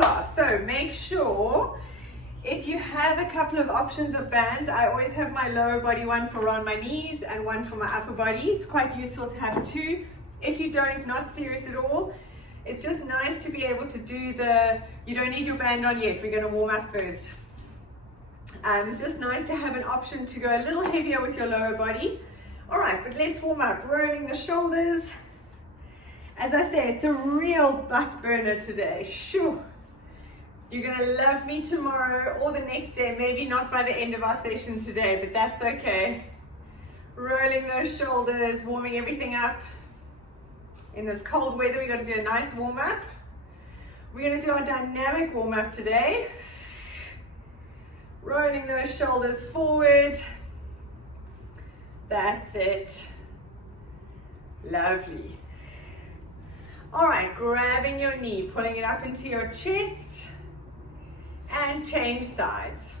class. So make sure, if you have a couple of options of bands, I always have my lower body one for around my knees and one for my upper body. It's quite useful to have two. If you don't, not serious at all. It's just nice to be able to do you don't need your band on yet, we're going to warm up first. It's just nice to have an option to go a little heavier with your lower body. All right, but let's warm up, rolling the shoulders. As I say, it's a real butt burner today, sure. You're going to love me tomorrow or the next day, maybe not by the end of our session today, but that's okay. Rolling those shoulders, warming everything up. In this cold weather, we're going to do a nice warm up. We're going to do our dynamic warm up today. Rolling those shoulders forward. That's it. Lovely. All right, grabbing your knee, pulling it up into your chest, and change sides.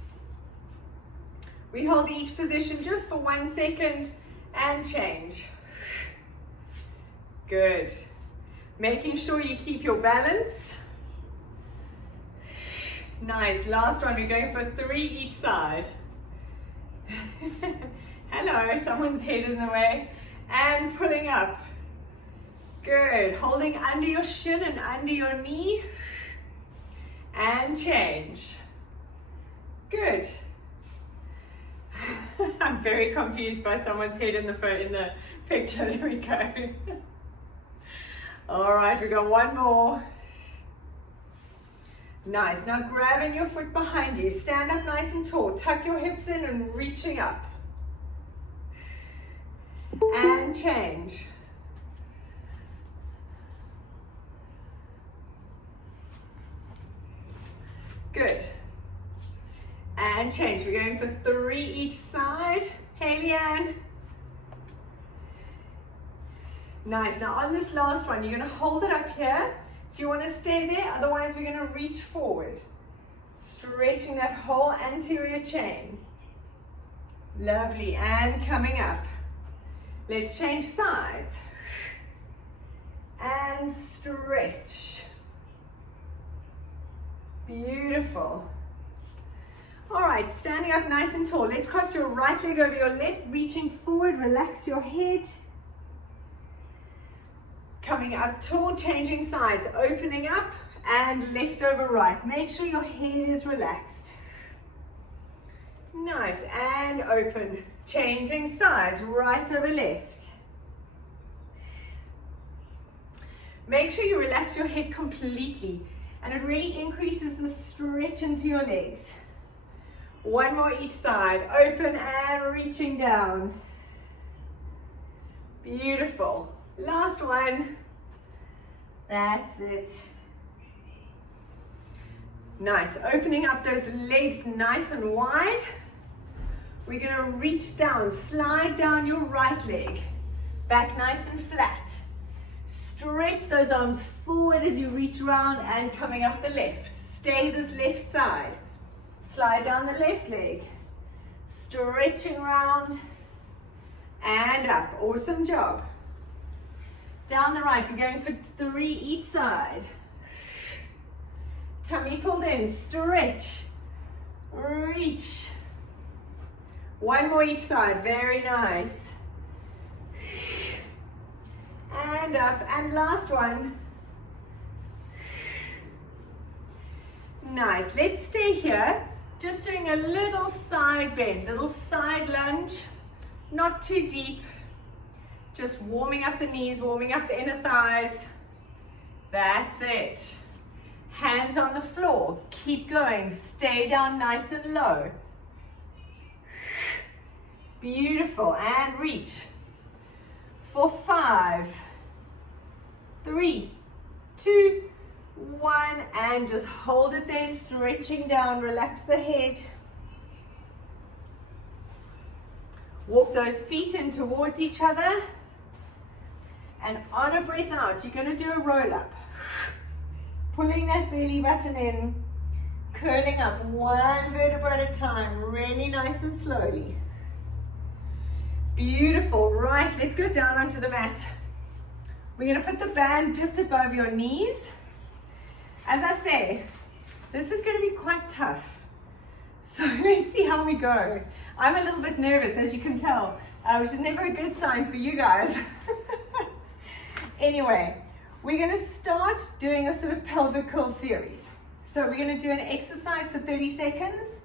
We hold each position just for 1 second and change. Good. Making sure you keep your balance. Nice. Last one, we're going for 3 each side. Hello, someone's head is in the way. And pulling up. Good. Holding under your shin and under your knee. And change. Good. I'm very confused by someone's head in the picture. There we go. All right, we got one more. Nice. Now grabbing your foot behind you. Stand up nice and tall. Tuck your hips in and reaching up. And change. Good. And change. We're going for 3 each side. Hey, Leanne. Nice. Now on this last one, you're going to hold it up here. If you want to stay there, otherwise we're going to reach forward. Stretching that whole anterior chain. Lovely. And coming up. Let's change sides. And stretch. Beautiful. All right, standing up nice and tall. Let's cross your right leg over your left, reaching forward, relax your head. Coming up tall, changing sides, opening up and left over right. Make sure your head is relaxed. Nice, and open. Changing sides, right over left. Make sure you relax your head completely, and it really increases the stretch into your legs. One more each side, open and reaching down. Beautiful. Last one. That's it. Nice. Opening up those legs nice and wide. We're going to reach down, slide down your right leg. Back nice and flat. Stretch those arms forward as you reach around and coming up the left. Stay this left side. Slide down the left leg. Stretching around and up. Awesome job. Down the right, we're going for 3 each side. Tummy pulled in, stretch, reach. One more each side, very nice. And up, and last one. Nice, let's stay here. Just doing a little side bend, little side lunge, not too deep. Just warming up the knees, warming up the inner thighs. That's it. Hands on the floor. Keep going. Stay down nice and low. Beautiful. And reach. For 5, 3, 2, 1. And just hold it there, stretching down. Relax the head. Walk those feet in towards each other. And on a breath out, you're going to do a roll up. Pulling that belly button in, curling up one vertebra at a time, really nice and slowly. Beautiful. Right, let's go down onto the mat. We're going to put the band just above your knees. As I say, This is going to be quite tough. So let's see how we go. I'm a little bit nervous, as you can tell, which is never a good sign for you guys. Anyway, we're going to start doing a sort of pelvic curl series. So we're going to do an exercise for 30 seconds,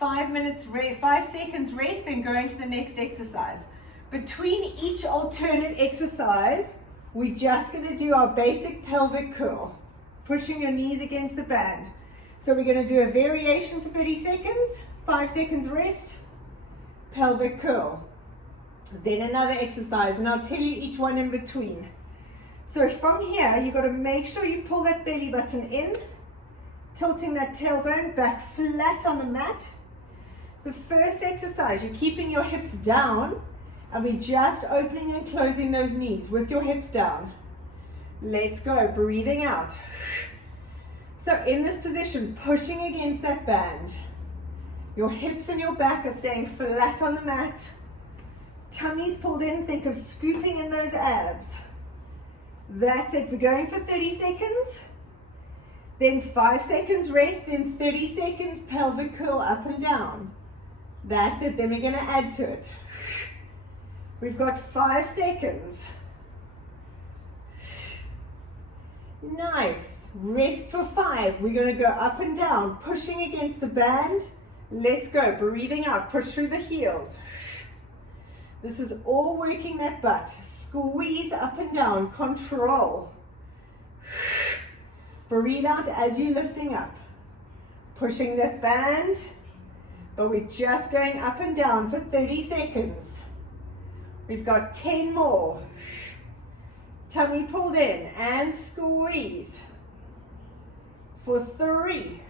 5 seconds rest, then go into the next exercise. Between each alternate exercise, we're just going to do our basic pelvic curl, pushing your knees against the band. So we're going to do a variation for 30 seconds, 5 seconds rest, pelvic curl. Then another exercise, and I'll tell you each one in between. So from here, you've got to make sure you pull that belly button in, tilting that tailbone back flat on the mat. The first exercise, you're keeping your hips down, and we're just opening and closing those knees with your hips down. Let's go, breathing out. So in this position, pushing against that band. Your hips and your back are staying flat on the mat. Tummy's pulled in, think of scooping in those abs. That's it, we're going for 30 seconds. Then 5 seconds rest, then 30 seconds pelvic curl up and down. That's it, then we're going to add to it. We've got 5 seconds. Nice. Rest for 5. We're going to go up and down, pushing against the band. Let's go. Breathing out. Push through the heels. This is all working that butt. Squeeze up and down. Control. Breathe out as you're lifting up. Pushing that band. But we're just going up and down for 30 seconds. We've got 10 more. Tummy pulled in and squeeze. For 3,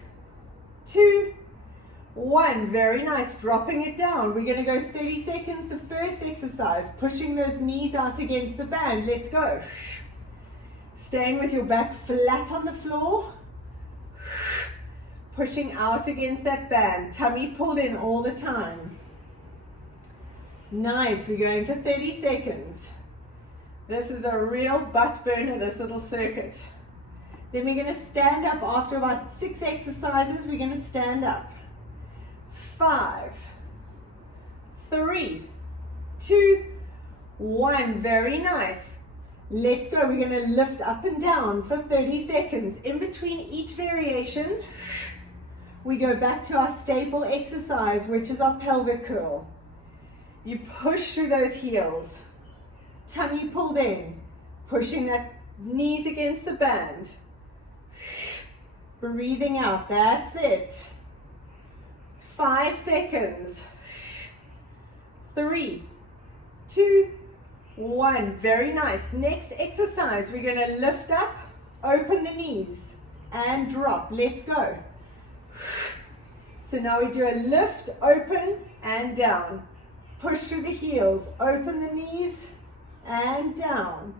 2, 1. Very nice. Dropping it down. We're going to go 30 seconds. The first exercise. Pushing those knees out against the band. Let's go. Staying with your back flat on the floor. Pushing out against that band. Tummy pulled in all the time. Nice. We're going for 30 seconds. This is a real butt burner, this little circuit. Then we're going to stand up after about 6 exercises. We're going to stand up. 5, 3, 2, 1. Very nice. Let's go. We're going to lift up and down for 30 seconds. In between each variation, we go back to our staple exercise, which is our pelvic curl. You push through those heels. Tummy pulled in. Pushing that knees against the band. Breathing out. That's it. 5 seconds. 3, 2, 1. Very nice. Next exercise, we're going to lift up, open the knees, and drop. Let's go. So now we do a lift, open, and down. Push through the heels, open the knees, and down.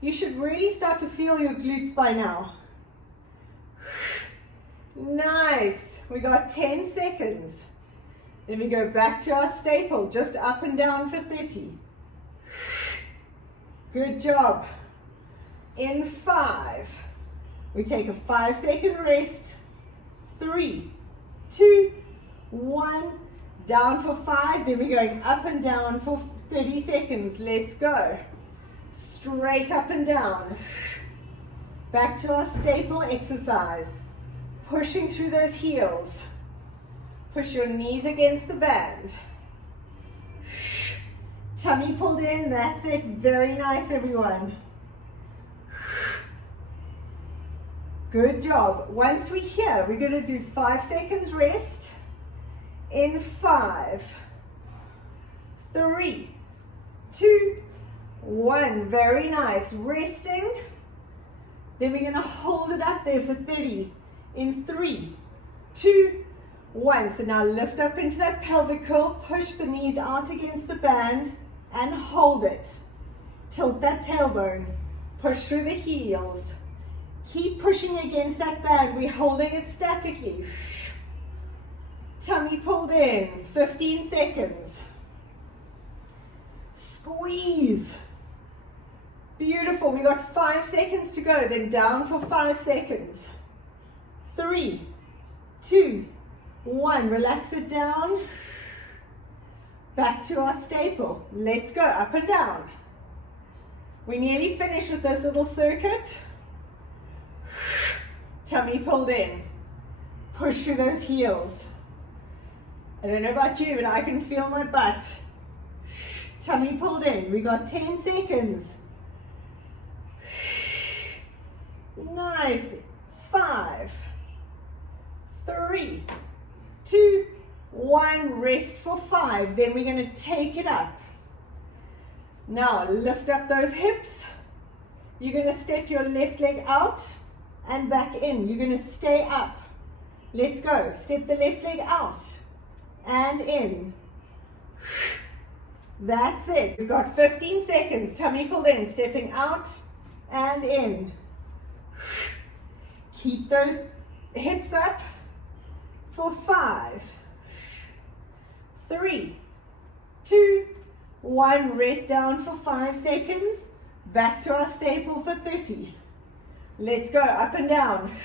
You should really start to feel your glutes by now. Nice. We got 10 seconds. Then we go back to our staple, just up and down for 30. Good job. In 5. We take a 5-second rest. 3, 2, 1. Down for 5. Then we're going up and down for 30 seconds. Let's go. Straight up and down. Back to our staple exercise. Pushing through those heels. Push your knees against the band. Tummy pulled in. That's it. Very nice, everyone. Good job. Once we're here, we're going to do 5 seconds rest. In 5, 3, 2, 1. Very nice. Resting. Then we're going to hold it up there for 30. In 3, 2, 1. So now lift up into that pelvic curl. Push the knees out against the band and hold it. Tilt that tailbone. Push through the heels. Keep pushing against that band. We're holding it statically. Tummy pulled in. 15 seconds. Squeeze. Beautiful. We got 5 seconds to go. Then down for 5 seconds. 3, 2, 1. Relax it down. Back to our staple. Let's go up and down. We nearly finished with this little circuit. Tummy pulled in. Push through those heels. I don't know about you, but I can feel my butt. Tummy pulled in. We got 10 seconds. Nice. 5, 3, 2, 1. Rest for 5. Then we're going to take it up. Now lift up those hips. You're going to step your left leg out and back in. You're going to stay up. Let's go. Step the left leg out and in. That's it. We've got 15 seconds. Tummy pulled in. Stepping out and in. Keep those hips up for 5, 3, 2, 1. Rest down for 5 seconds. Back to our staple for 30. Let's go up and down.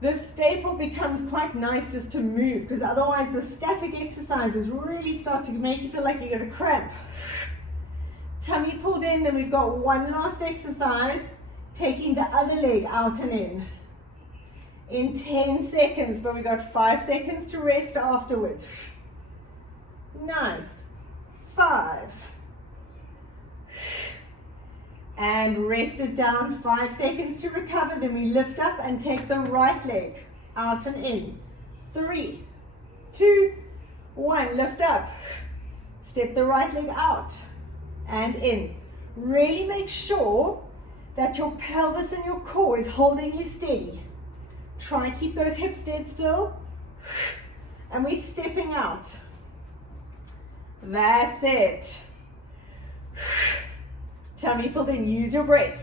This staple becomes quite nice just to move, because otherwise the static exercises really start to make you feel like you're going to cramp. Tummy pulled in, then we've got one last exercise, taking the other leg out and in 10 seconds, but we got 5 seconds to rest afterwards. Nice. 5. And rest it down, 5 seconds to recover. Then we lift up and take the right leg out and in. 3, 2, 1. Lift up. Step the right leg out and in. Really make sure that your pelvis and your core is holding you steady. Try and keep those hips dead still. And we're stepping out. That's it. Tummy pulled in. Use your breath.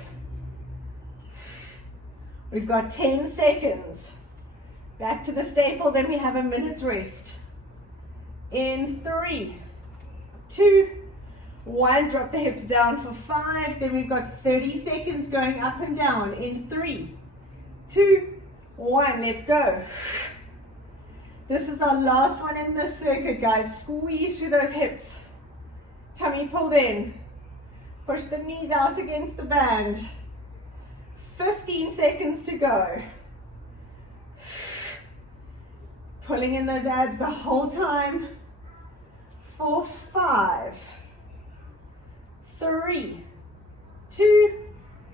We've got 10 seconds. Back to the staple, then we have a minute's rest. In 3, 2, 1. Drop the hips down for 5. Then we've got 30 seconds going up and down. In 3, 2, 1. Let's go. This is our last one in this circuit, guys. Squeeze through those hips. Tummy pulled in. Push the knees out against the band. 15 seconds to go. Pulling in those abs the whole time. For 5, 3, 2,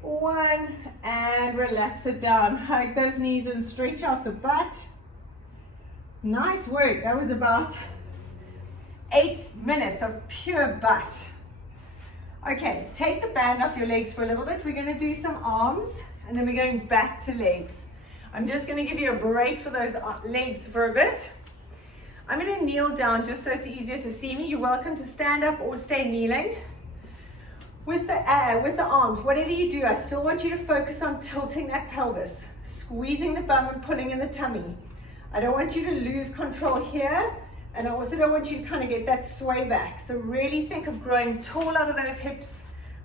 1. And relax it down. Hug those knees and stretch out the butt. Nice work. That was about 8 minutes of pure butt. Okay, take the band off your legs for a little bit. We're going to do some arms and then we're going back to legs. I'm just going to give you a break for those legs for a bit. I'm going to kneel down just so it's easier to see me. You're welcome to stand up or stay kneeling. With the arms, whatever you do, I still want you to focus on tilting that pelvis, squeezing the bum and pulling in the tummy. I don't want you to lose control here. And I also don't want you to kind of get that sway back. So really think of growing tall out of those hips,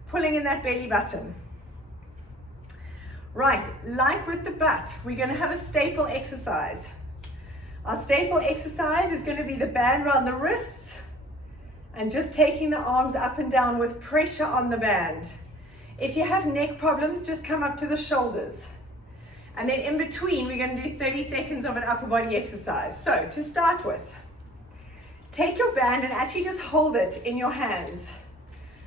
pulling in that belly button. Right, like with the butt, we're going to have a staple exercise. Our staple exercise is going to be the band around the wrists and just taking the arms up and down with pressure on the band. If you have neck problems, just come up to the shoulders. And then in between, we're going to do 30 seconds of an upper body exercise. So to start with, take your band and actually just hold it in your hands.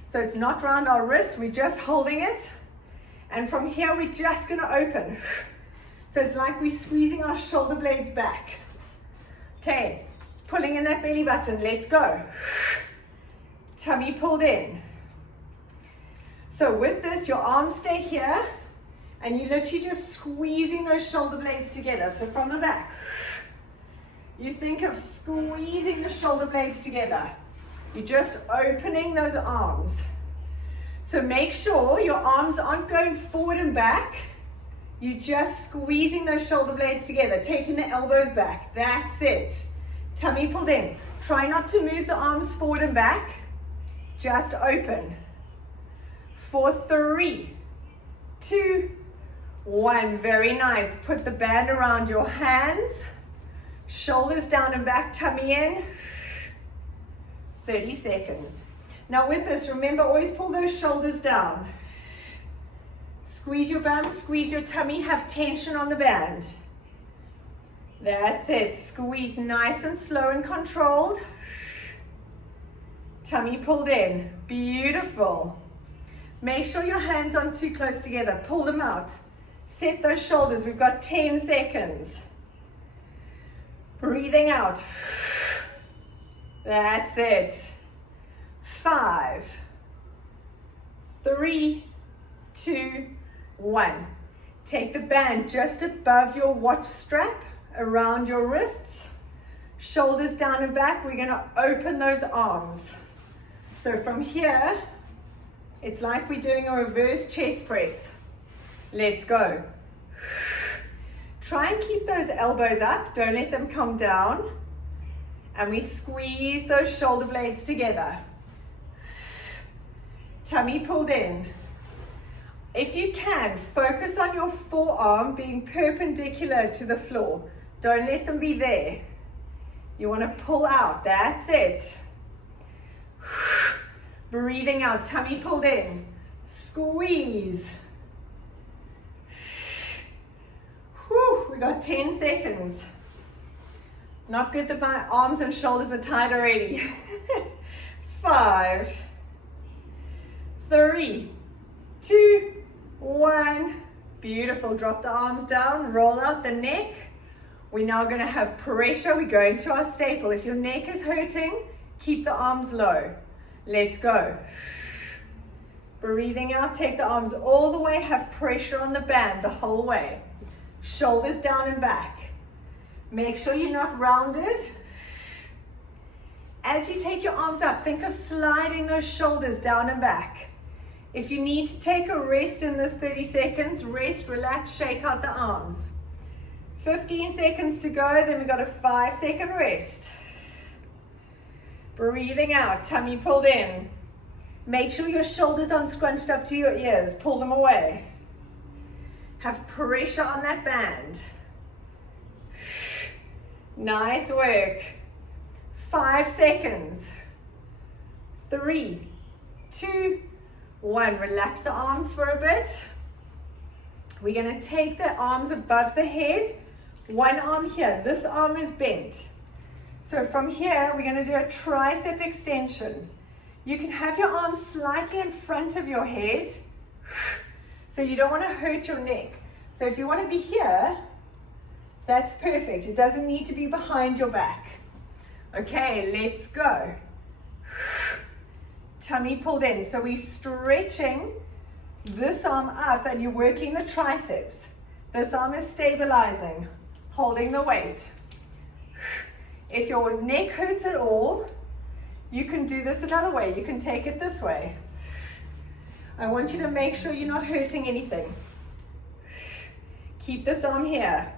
So it's not around our wrists, we're just holding it. And from here, we're just going to open. So it's like we're squeezing our shoulder blades back. Okay, pulling in that belly button, let's go. Tummy pulled in. So with this, your arms stay here, and you're literally just squeezing those shoulder blades together. So from the back, you think of squeezing the shoulder blades together. You're just opening those arms. So make sure your arms aren't going forward and back. You're just squeezing those shoulder blades together, taking the elbows back. That's it. Tummy pulled in. Try not to move the arms forward and back. Just open. For 3, 2, 1. Very nice. Put the band around your hands. Shoulders down and back, tummy in. 30 seconds. Now with this, remember, always pull those shoulders down. Squeeze your bum, squeeze your tummy, have tension on the band. That's it. Squeeze nice and slow and controlled. Tummy pulled in. Beautiful. Make sure your hands aren't too close together. Pull them out. Set those shoulders. We've got 10 seconds. Breathing out. That's it. 5, 3, 2, 1. Take the band just above your watch strap, around your wrists. Shoulders down and back. We're going to open those arms. So from here, it's like we're doing a reverse chest press. Let's go. Try and keep those elbows up. Don't let them come down. And we squeeze those shoulder blades together. Tummy pulled in. If you can, focus on your forearm being perpendicular to the floor. Don't let them be there. You want to pull out. That's it. Breathing out. Tummy pulled in. Squeeze. Whew, we got 10 seconds. Not good that my arms and shoulders are tight already. 5, 3, 2, 1. Beautiful. Drop the arms down, roll out the neck. We're now going to have pressure. We're going to our staple. If your neck is hurting, keep the arms low. Let's go. Breathing out, take the arms all the way, have pressure on the band the whole way. Shoulders down and back. Make sure you're not rounded. As you take your arms up, think of sliding those shoulders down and back. If you need to take a rest in this 30 seconds, rest, relax, shake out the arms. 15 seconds to go, then we've got a 5-second rest. Breathing out, tummy pulled in. Make sure your shoulders aren't scrunched up to your ears. Pull them away. Have pressure on that band. Nice work. 5 seconds. 3, 2, 1. Relax the arms for a bit. We're going to take the arms above the head. One arm here. This arm is bent. So from here, we're going to do a tricep extension. You can have your arms slightly in front of your head, so you don't want to hurt your neck. So if you want to be here, that's perfect. It doesn't need to be behind your back. Okay, let's go. Tummy pulled in. So we're stretching this arm up and you're working the triceps. This arm is stabilizing, holding the weight. If your neck hurts at all, you can do this another way. You can take it this way. I want you to make sure you're not hurting anything. Keep this arm here.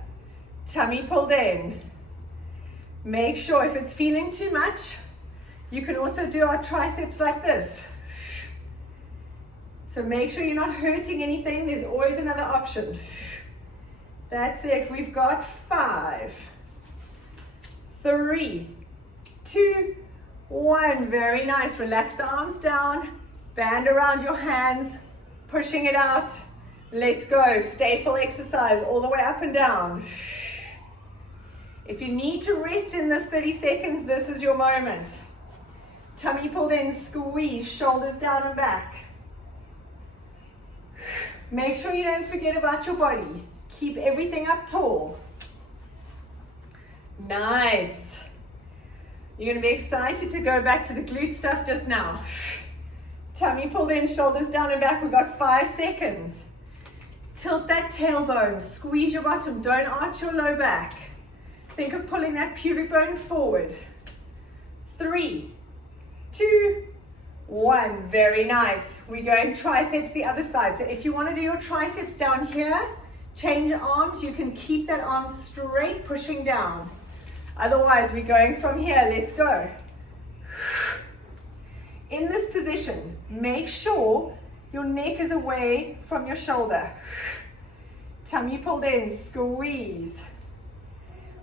Tummy pulled in. Make sure if it's feeling too much, you can also do our triceps like this. So make sure you're not hurting anything. There's always another option. That's it. We've got 5, 3, 2, 1. Very nice. Relax the arms down. Band around your hands. Pushing it out. Let's go. Staple exercise all the way up and down. If you need to rest in this 30 seconds, this is your moment. Tummy pulled in, squeeze, shoulders down and back. Make sure you don't forget about your body. Keep everything up tall. Nice. You're going to be excited to go back to the glute stuff just now. Tummy pulled in, shoulders down and back. We've got 5 seconds. Tilt that tailbone. Squeeze your bottom. Don't arch your low back. Think of pulling that pubic bone forward. 3, 2, 1. Very nice. We're going triceps the other side. So if you want to do your triceps down here, change arms. You can keep that arm straight, pushing down. Otherwise, we're going from here. Let's go. In this position, make sure your neck is away from your shoulder. tummy pulled in, squeeze.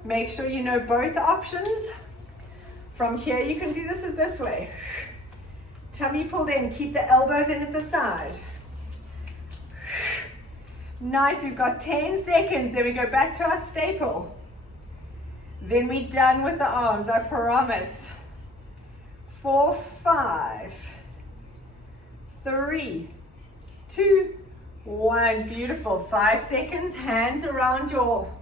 Make sure you know both options. From here, you can do this way. Tummy pulled in, keep the elbows in at the side. Nice, we've got 10 seconds. Then we go back to our staple. Then we're done with the arms, I promise. 4, 5, 3, 2, 1. Beautiful. 5 seconds. Hands around your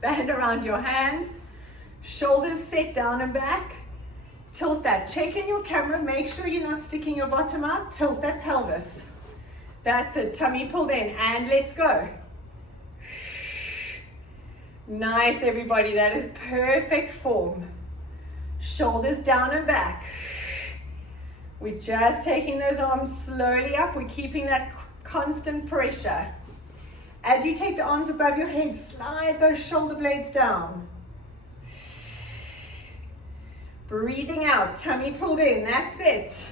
band, around your hands. Shoulders set down and back. Tilt that. Check in your camera. Make sure you're not sticking your bottom out. Tilt that pelvis. That's it. Tummy pulled in. And let's go. Nice, everybody. That is perfect form. Shoulders down and back. We're just taking those arms slowly up. We're keeping that constant pressure. As you take the arms above your head, slide those shoulder blades down. Breathing out, tummy pulled in. That's it.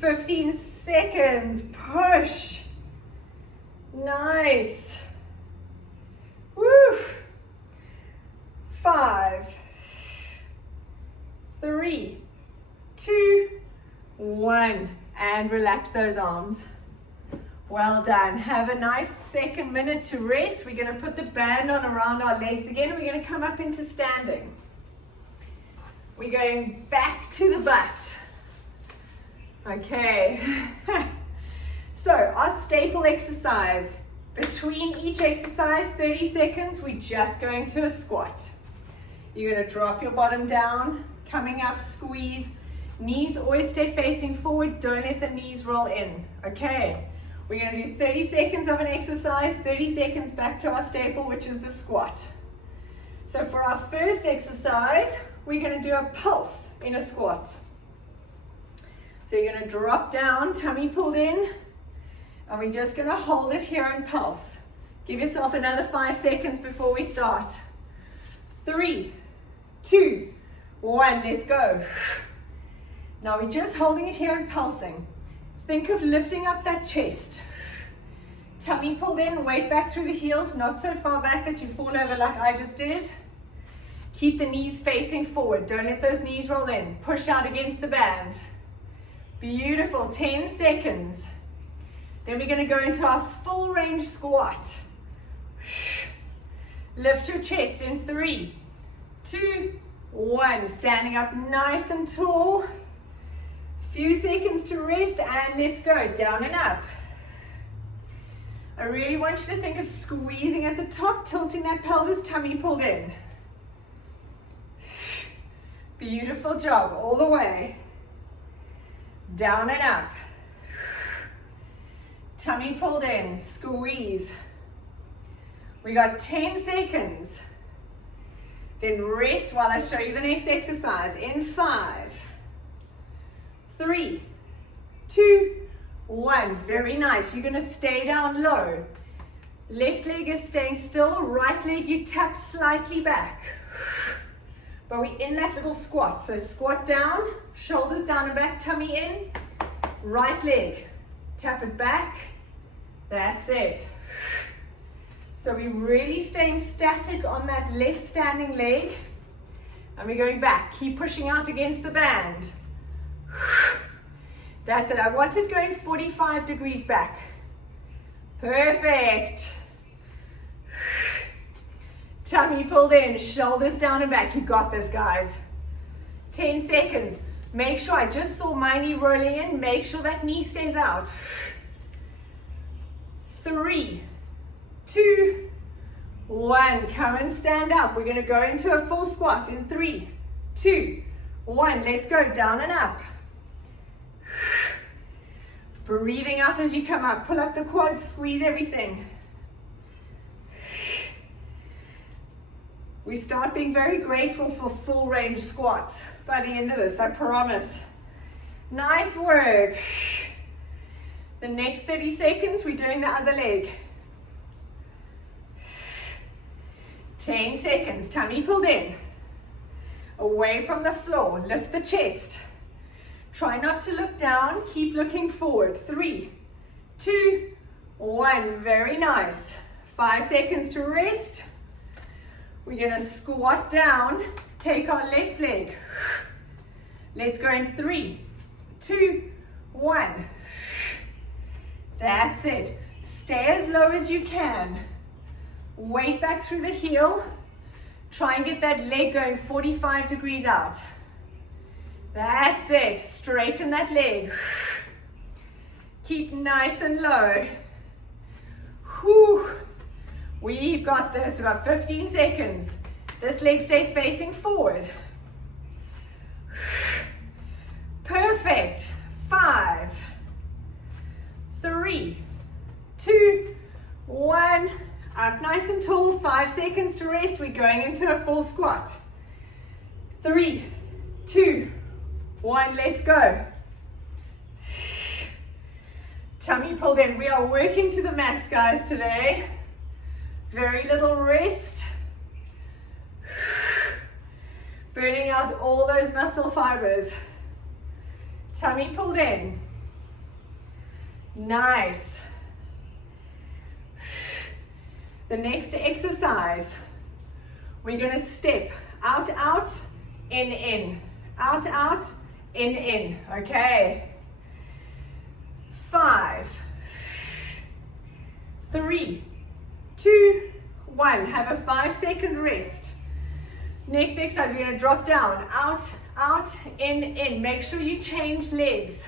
15 seconds. Push. Nice. Woo. 5, 3, 2, 1. And relax those arms. Well done. Have a nice second minute to rest. We're going to put the band on around our legs again. And we're going to come up into standing. We're going back to the butt. Okay. So our staple exercise. Between each exercise, 30 seconds, we're just going to a squat. You're going to drop your bottom down, coming up, squeeze. Knees always stay facing forward. Don't let the knees roll in. Okay. We're going to do 30 seconds of an exercise, 30 seconds back to our staple, which is the squat. So for our first exercise, we're going to do a pulse in a squat. So you're going to drop down, tummy pulled in, and we're just going to hold it here and pulse. Give yourself another 5 seconds before we start. 3, 2, 1, let's go. Now we're just holding it here and pulsing. Think of lifting up that chest. Tummy pulled in, weight back through the heels, not so far back that you fall over like I just did. Keep the knees facing forward. Don't let those knees roll in. Push out against the band. Beautiful, 10 seconds. Then we're going to go into our full range squat. Lift your chest in 3, 2, 1. Standing up nice and tall. Few seconds to rest and let's go. Down and up. I really want you to think of squeezing at the top, tilting that pelvis, tummy pulled in. Beautiful job. All the way. Down and up. Tummy pulled in. Squeeze. We got 10 seconds. Then rest while I show you the next exercise. In 5, 3, 2, 1. Very nice. You're going to stay down low. Left leg is staying still. Right leg you tap slightly back. But we're in that little squat. So squat down, shoulders down and back, tummy in. Right leg. Tap it back. That's it. So we're really staying static on that left standing leg. And we're going back. Keep pushing out against the band. That's it. I want it going 45 degrees back. Perfect. Tummy pulled in, shoulders down and back. You got this, guys. 10 seconds. Make sure, I just saw my knee rolling in. Make sure that knee stays out. 3, 2, 1. Come and stand up. We're going to go into a full squat in 3, 2, 1. Let's go. Down and up. Breathing out as you come up. Pull up the quads, squeeze everything. We start being very grateful for full range squats by the end of this, I promise. Nice work. The next 30 seconds, we're doing the other leg. 10 seconds, tummy pulled in. Away from the floor, lift the chest. Try not to look down, keep looking forward. 3, 2, 1. Very nice. 5 seconds to rest. We're going to squat down, take our left leg. Let's go in 3, 2, 1. That's it. Stay as low as you can. Weight back through the heel. Try and get that leg going 45 degrees out. That's it. Straighten that leg. Keep nice and low. Whew. We've got this. We've got 15 seconds. This leg stays facing forward. Perfect. 5, 3, 2, 1. Up nice and tall. 5 seconds to rest. We're going into a full squat. 3, 2, 1. Let's go. Tummy pulled in. We are working to the max, guys, today. Very little rest. Burning out all those muscle fibers. Tummy pulled in. Nice. The next exercise, we're going to step out, out, in, out, out, in, okay? 5, 3, 2, 1. Have a 5-second rest. Next exercise, we're going to drop down, out, out, in. Make sure you change legs.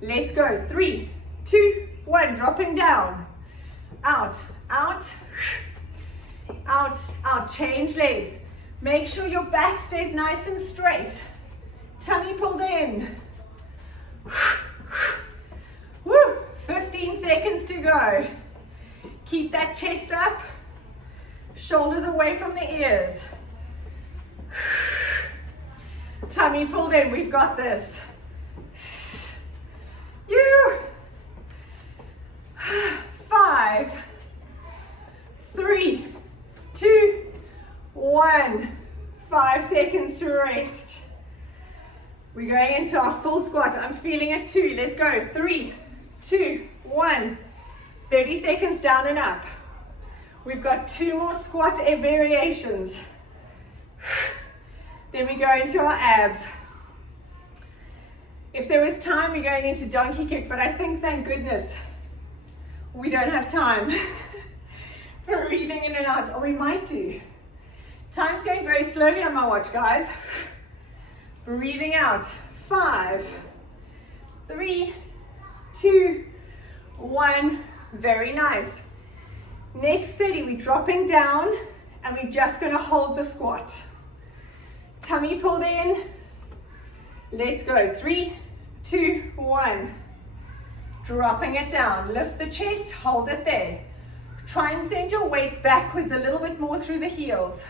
Let's go. 3, 2, 1. Dropping down. Out, out, out, out. Change legs. Make sure your back stays nice and straight. Tummy pulled in. Woo! 15 seconds to go. Keep that chest up. Shoulders away from the ears. Tummy pulled in. We've got this. You. 5, 3, 2, 1. 5 seconds to rest. We're going into our full squat. I'm feeling it too. Let's go. 3, 2, 1. 30 seconds down and up. We've got 2 more squat variations. Then we go into our abs. If there was time, we're going into donkey kick, but I think, thank goodness, we don't have time for breathing in and out, or we might do. Time's going very slowly on my watch, guys. Breathing out. 5, 3, 2, 1. Very nice. Next 30, we're dropping down and we're just going to hold the squat. Tummy pulled in. Let's go. 3, 2, 1. Dropping it down. Lift the chest, hold it there. Try and send your weight backwards a little bit more through the heels.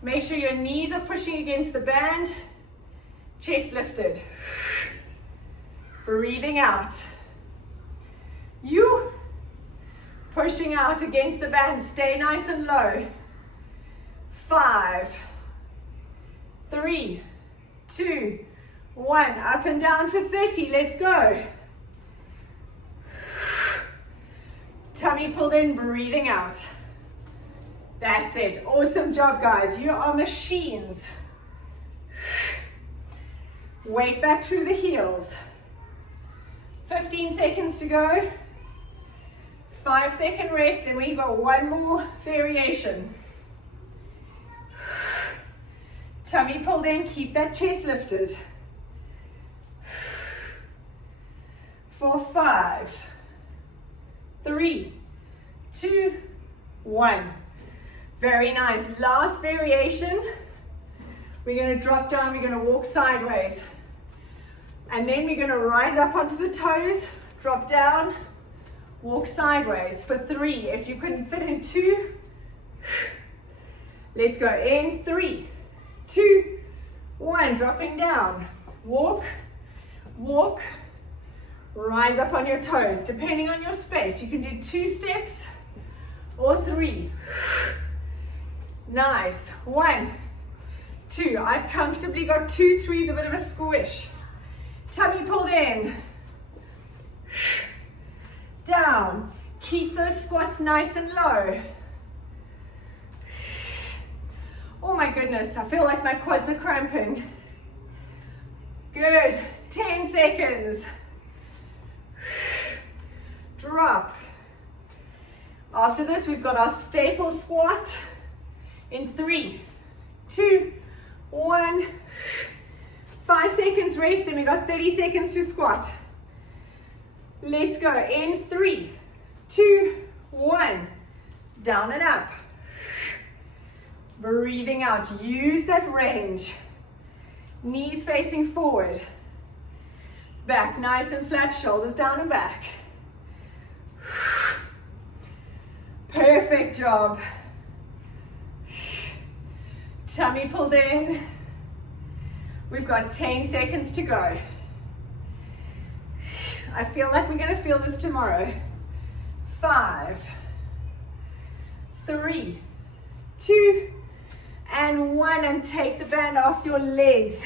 Make sure your knees are pushing against the band. Chest lifted. Breathing out. You. Pushing out against the band. Stay nice and low. 5, 3, 2, 1. Up and down for 30. Let's go. Tummy pulled in, breathing out. That's it. Awesome job, guys. You are machines. Weight back through the heels. 15 seconds to go. 5-second rest, then we've got 1 more variation. Tummy pulled in, keep that chest lifted. For 5, 3, 2, 1. Very nice. Last variation. We're going to drop down, we're going to walk sideways. And then we're going to rise up onto the toes, drop down, walk sideways for 3. If you couldn't fit in 2, let's go. In 3, 2, 1. Dropping down. Walk, walk, rise up on your toes. Depending on your space, you can do 2 steps or 3. Nice. 1, 2. I've comfortably got 2, 3's a bit of a squish. Tummy pulled in. down. Keep those squats nice and low. Oh my goodness, I feel like my quads are cramping. Good, 10 seconds. Drop. After this, we've got our staple squat in 3, 2, 1. 5 seconds rest, then we got 30 seconds to squat. Let's go in 3, 2, 1. Down and up. Breathing out, use that range. Knees facing forward. Back nice and flat, shoulders down and back. Perfect job. Tummy pulled in. We've got 10 seconds to go. I feel like we're going to feel this tomorrow. 5, 3, 2, and 1, and take the band off your legs.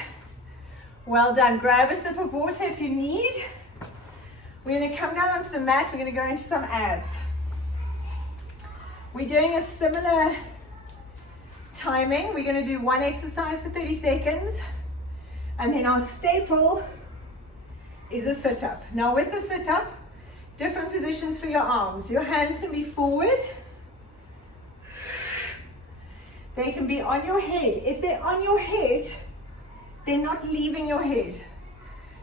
Well done. Grab a sip of water if you need. We're going to come down onto the mat. We're going to go into some abs. We're doing a similar timing. We're going to do one exercise for 30 seconds, and then our staple is a sit-up. Now with the sit-up, different positions for your arms. Your hands can be forward. They can be on your head. If they're on your head, they're not leaving your head.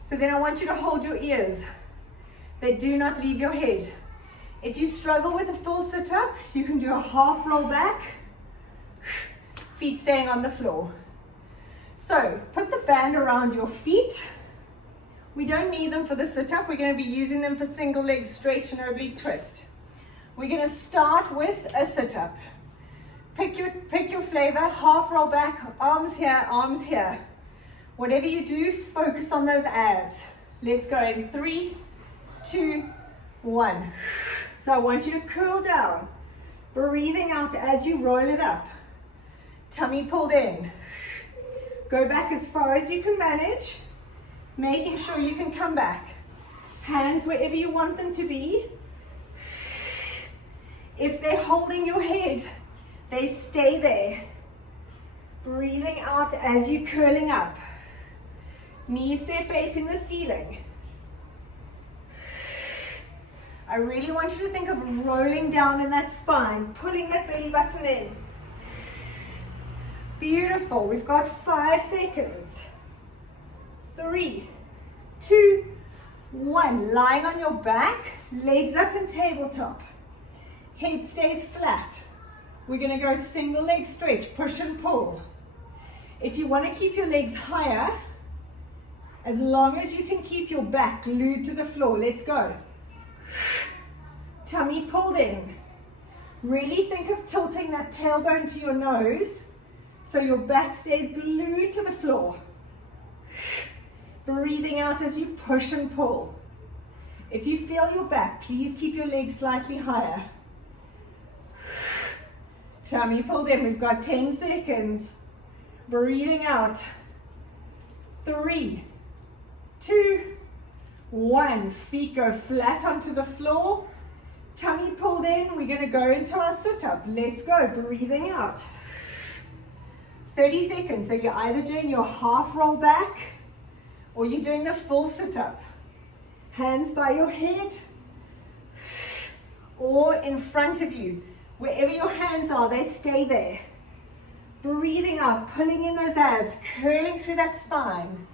So then I want you to hold your ears. They do not leave your head. If you struggle with a full sit-up, you can do a half roll back, feet staying on the floor. So put the band around your feet. We don't need them for the sit-up. We're going to be using them for single leg stretch and oblique twist. We're going to start with a sit-up. Pick your flavor, half roll back, arms here. Whatever you do, focus on those abs. Let's go in 3, 2, 1. So I want you to curl down, breathing out as you roll it up. Tummy pulled in. Go back as far as you can manage, making sure you can come back. Hands wherever you want them to be. If they're holding your head, they stay there. Breathing out as you're curling up. Knees stay facing the ceiling. I really want you to think of rolling down in that spine, pulling that belly button in. Beautiful. We've got 5 seconds. 3, 2, 1. Lying on your back, legs up and tabletop. Head stays flat. We're going to go single leg stretch, push and pull. If you want to keep your legs higher, as long as you can keep your back glued to the floor, let's go. Tummy pulled in. Really think of tilting that tailbone to your nose so your back stays glued to the floor. Breathing out as you push and pull. If you feel your back, please keep your legs slightly higher. Tummy pulled in. We've got 10 seconds. Breathing out. 3, 2, 1. Feet go flat onto the floor. Tummy pulled in. We're going to go into our sit-up. Let's go. Breathing out. 30 seconds. So you're either doing your half roll back or you're doing the full sit-up. Hands by your head or in front of you. Wherever your hands are, they stay there. Breathing out, pulling in those abs, curling through that spine.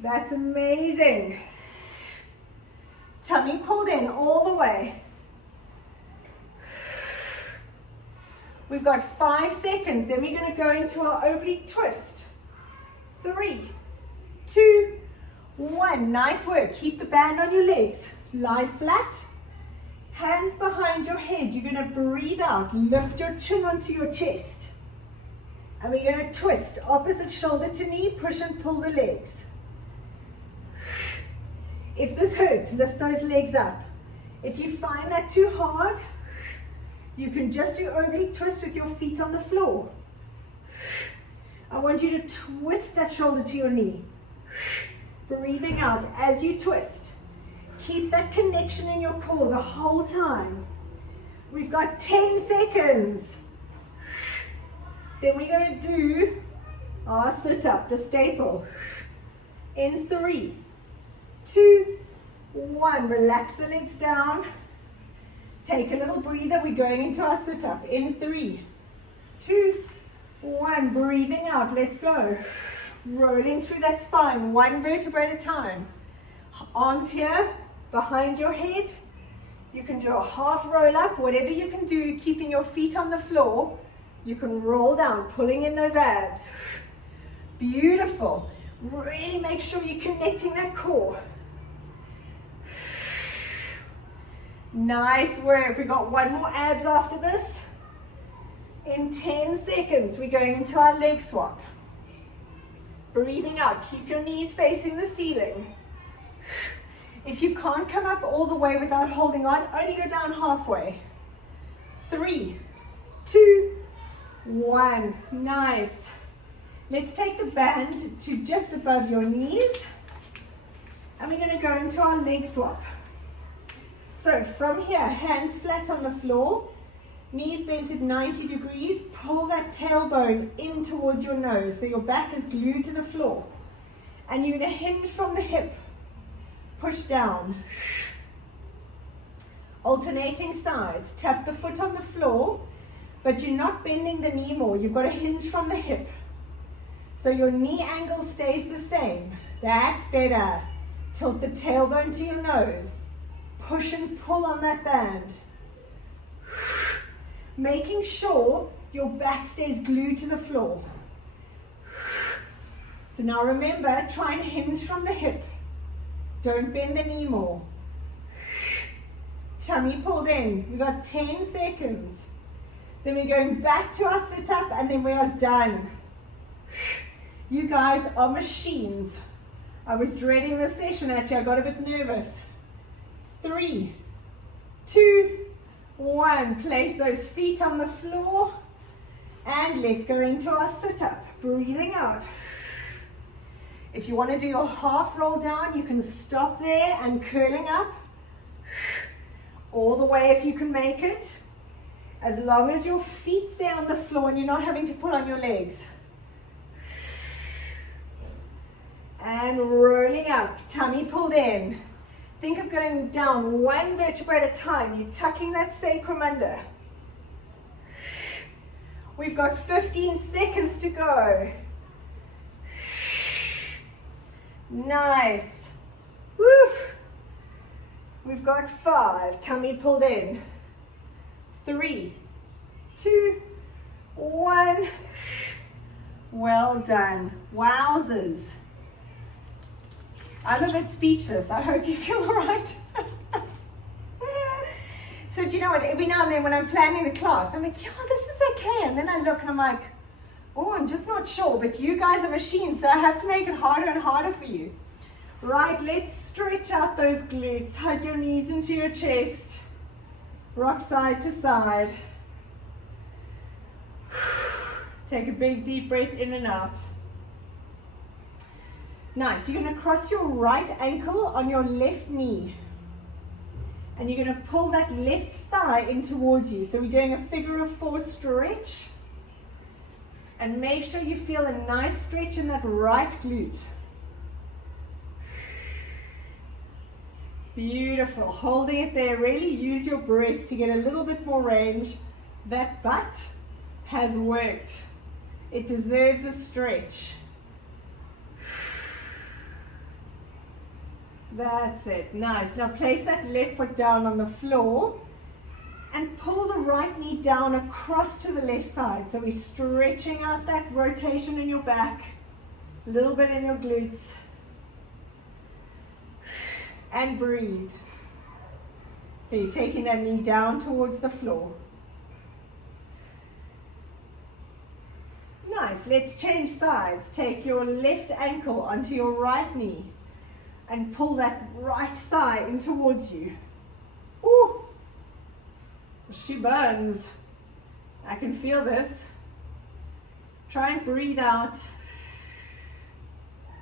That's amazing. Tummy pulled in all the way. We've got 5 seconds. Then we're going to go into our oblique twist. 3, 2, 1. Nice work. Keep the band on your legs. Lie flat. Hands behind your head. You're going to breathe out. Lift your chin onto your chest. And we're going to twist. Opposite shoulder to knee. Push and pull the legs. If this hurts, lift those legs up. If you find that too hard, you can just do oblique twist with your feet on the floor. I want you to twist that shoulder to your knee. Breathing out as you twist. keep that connection in your core the whole time. We've got 10 seconds. Then we're going to do our sit-up, the staple. In 3, 2, 1. Relax the legs down. Take a little breather. We're going into our sit-up. In 3, 2, 1. Breathing out. Let's go. Rolling through that spine, 1 vertebra at a time. Arms here, behind your head. You can do a half roll up, whatever you can do, keeping your feet on the floor. You can roll down, pulling in those abs. Beautiful. Really make sure you're connecting that core. Nice work. We got 1 more abs after this. In 10 seconds, we're going into our leg swap. Breathing out. Keep your knees facing the ceiling. If you can't come up all the way without holding on, only go down halfway. 3, 2, 1. Nice. Let's take the band to just above your knees. And we're going to go into our leg swap. So from here, hands flat on the floor, knees bent at 90 degrees. Pull that tailbone in towards your nose so your back is glued to the floor. And you're going to hinge from the hip. Push down. Alternating sides. Tap the foot on the floor, but you're not bending the knee more. You've got to hinge from the hip. So your knee angle stays the same. That's better. Tilt the tailbone to your nose. Push and pull on that band. Making sure your back stays glued to the floor. So now remember, try and hinge from the hip. Don't bend the knee more. Tummy pulled in. We've got 10 seconds. Then we're going back to our sit-up and then we are done. You guys are machines. I was dreading this session actually. I got a bit nervous. 3, 2, 1. Place those feet on the floor and let's go into our sit-up. Breathing out. If you want to do your half roll down, you can stop there and curling up. All the way if you can make it. As long as your feet stay on the floor and you're not having to pull on your legs. And rolling up, tummy pulled in. Think of going down 1 vertebra at a time. You're tucking that sacrum under. We've got 15 seconds to go. Nice. Woo. We've got 5. Tummy pulled in. 3, 2, 1. Well done. Wowzers. I'm a bit speechless. I hope you feel all right. So do you know what? Every now and then when I'm planning the class, I'm like, yeah, this is okay. And then I look and I'm like, oh, I'm just not sure. But you guys are machines, so I have to make it harder and harder for you. Right, let's stretch out those glutes. Hug your knees into your chest. Rock side to side. Take a big deep breath in and out. Nice. You're going to cross your right ankle on your left knee. And you're going to pull that left thigh in towards you. So we're doing a figure of 4 stretch. And make sure you feel a nice stretch in that right glute. Beautiful. Holding it there. Really use your breath to get a little bit more range. That butt has worked. It deserves a stretch. That's it. Nice. Now place that left foot down on the floor and pull the right knee down across to the left side. So we're stretching out that rotation in your back, a little bit in your glutes. And breathe. So you're taking that knee down towards the floor. Nice. Let's change sides. Take your left ankle onto your right knee and pull that right thigh in towards you. Ooh, she burns. I can feel this. Try and breathe out.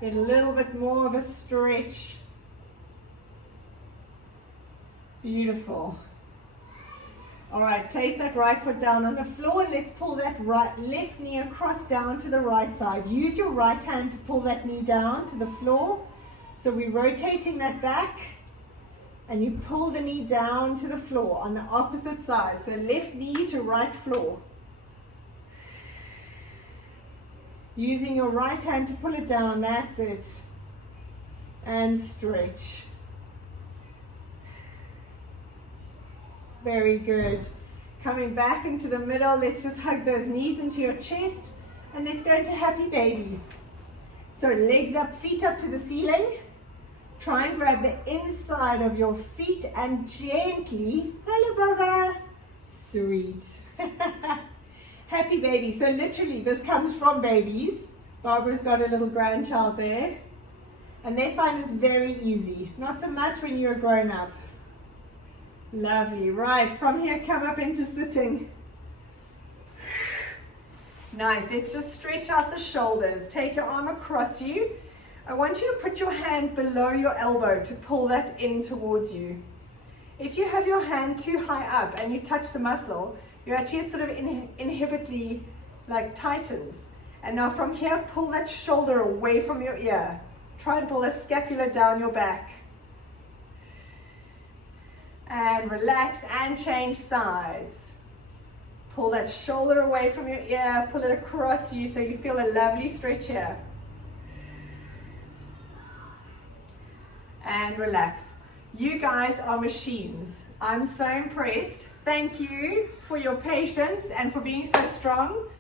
Get a little bit more of a stretch. Beautiful. All right, place that right foot down on the floor and let's pull that left knee across down to the right side. Use your right hand to pull that knee down to the floor. So we're rotating that back and you pull the knee down to the floor on the opposite side. So left knee to right floor. Using your right hand to pull it down, that's it. And stretch. Very good. Coming back into the middle, let's just hug those knees into your chest and let's go into happy baby. So legs up, feet up to the ceiling. Try and grab the inside of your feet and gently, hello Baba, sweet. Happy baby. So literally this comes from babies. Barbara's got a little grandchild there. And they find this very easy. Not so much when you're grown up. Lovely. Right, from here come up into sitting. Nice. Let's just stretch out the shoulders. Take your arm across you. I want you to put your hand below your elbow to pull that in towards you. If you have your hand too high up and you touch the muscle, you actually sort of inhibitly like tightens. And now from here, pull that shoulder away from your ear. Try and pull the scapula down your back. And relax and change sides. Pull that shoulder away from your ear, pull it across you so you feel a lovely stretch here. And relax. You guys are machines. I'm so impressed. Thank you for your patience and for being so strong.